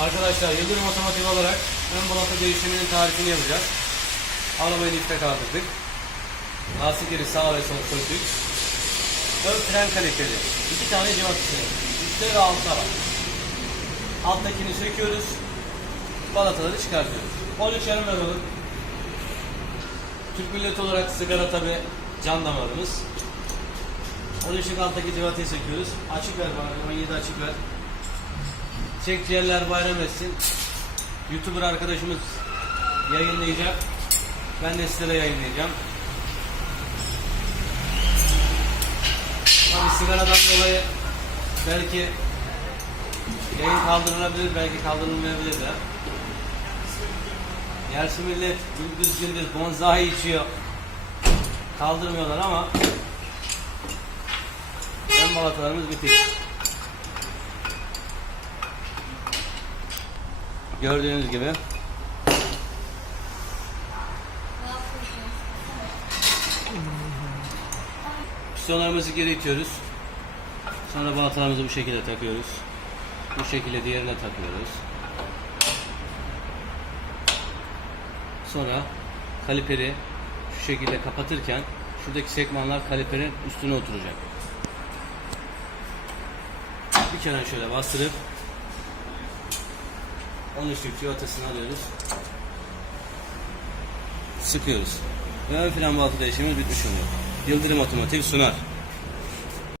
Arkadaşlar Yıldırım Otomotiv olarak ön balata değişiminin tarifini yapacağız. Arabayı lifte kaldırdık. Lastik yeri sağ ve sol söktük. Ön fren kaliferi. iki tane cıvak içine. Üstte ve altta var. Alttakini söküyoruz. Balataları çıkartıyoruz. 13 yarım aralık. Türk milleti olarak sigara tabi can damarımız. Onun için alttaki civatayı söküyoruz. Açık ver bana. 17 açık ver. Çek ciğerler bayram etsin. Youtuber arkadaşımız yayınlayacak. Ben de size de yayınlayacağım. Tabii sigaradan dolayı belki yayın kaldırılabilir, belki kaldırılmayabilir de. Gerçi millet gündüz gündüz bonzai içiyor. Kaldırmıyorlar ama ön balatalarımız bitik. Gördüğünüz gibi pistonlarımızı geri itiyoruz. Sonra balatalarımızı bu şekilde takıyoruz. Bu şekilde diğerine takıyoruz. Sonra kaliperi şu şekilde kapatırken şuradaki sekmanlar kaliperin üstüne oturacak. Bir kenar şöyle bastırıp 13'lük civatasını alıyoruz. Sıkıyoruz. Ve ön fren balata değişimimiz bitmiş oluyor. Yıldırım Otomotiv sunar.